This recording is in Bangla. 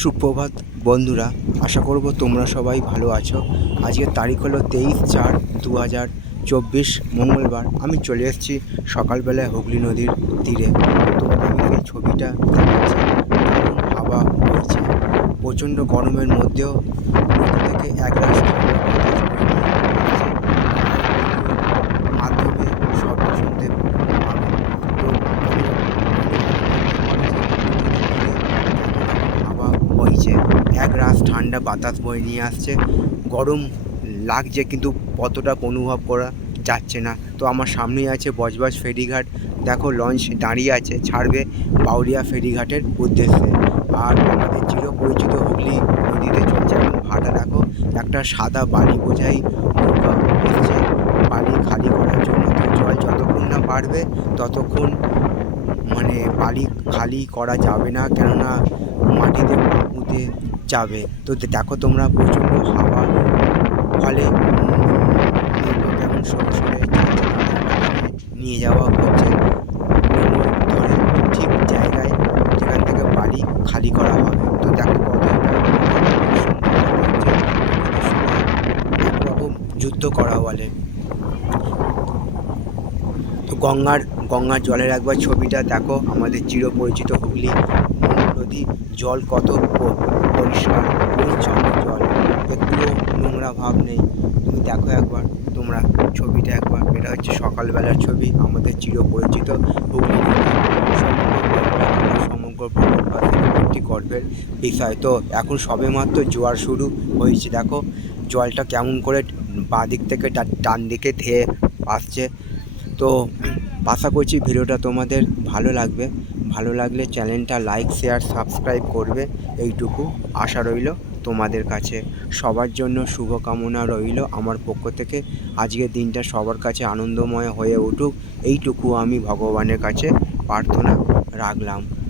সুপ্রভাত, বন্ধুরা, আশা করব তোমরা সবাই ভালো আছো। আজকের তারিখ হলো তেইশ চার দু হাজার চব্বিশ, মঙ্গলবার। আমি চলে এসেছি সকালবেলায় হুগলি নদীর তীরে। তোমাদের আমি এই ছবিটা দেখাচ্ছি হাওয়া বইছে। প্রচণ্ড গরমের মধ্যেও নদী থেকে এক রাশ ঠান্ডা বাতাস বয়ে নিয়ে আসছে। মাধ্যমে শব্দ শুনতে পাবে তো হাওয়া এক রাস ঠান্ডা বাতাস বয়ে নিয়ে আসছে। গরম লাগছে কিন্তু কতটা অনুভব করা যাচ্ছে না। তো আমার সামনেই আছে বজবজ ফেরিঘাট। দেখো লঞ্চ দাঁড়িয়ে আছে, ছাড়বে বাউরিয়া ফেরিঘাটের উদ্দেশ্যে। আর আমাদের চিরপরিচিত হুগলি নদীতে চলছে এখন ভাটা, দেখো। একটা সাদা বালি বোঝাই নৌকা এসছে। বালি খালি করার জন্য তো জল যতক্ষণ না বাড়বে, ততক্ষণ মানে বালি খালি করা যাবে না। কেননা মাটিতে পুঁতে যাবে। তো দেখো তোমরা প্রচণ্ড হাওয়া। ফলে কেমন তাদের নিয়ে যাওয়া হচ্ছে। ধরে ঠিক জায়গায় যেখান থেকে বালি খালি করা হবে তো দেখো একরকম যুদ্ধ করা বলে। তো গঙ্গার গঙ্গার জলের একবার ছবিটা দেখো। আমাদের চিরপরিচিত হুগলি। নদী, জল কত পরিষ্কার পরিচ্ছন্ন জল, একটুও নোংরা ভাব নেই। তুমি দেখো একবার, তোমরা ছবিটা একবার। এটা হচ্ছে সকালবেলার ছবি, আমাদের চিরপরিচিত হুগলি সমগ্র একটি গর্বের বিষয়। তো এখন সবেমাত্র জোয়ার শুরু হয়েছে, দেখো। জলটা কেমন করে বাঁ দিক থেকে ডান দিকে ধেয়ে আসছে। তো আশা করছি ভিডিওটা তোমাদের ভালো লাগবে। ভালো লাগলে চ্যানেলটা লাইক, শেয়ার, সাবস্ক্রাইব করবে। এইটুকু আশা রইল তোমাদের কাছে। সবার জন্য শুভকামনা রইল আমার পক্ষ থেকে। আজকের দিনটা সবার কাছে আনন্দময় হয়ে উঠুক। এইটুকু আমি ভগবানের কাছে প্রার্থনা রাখলাম।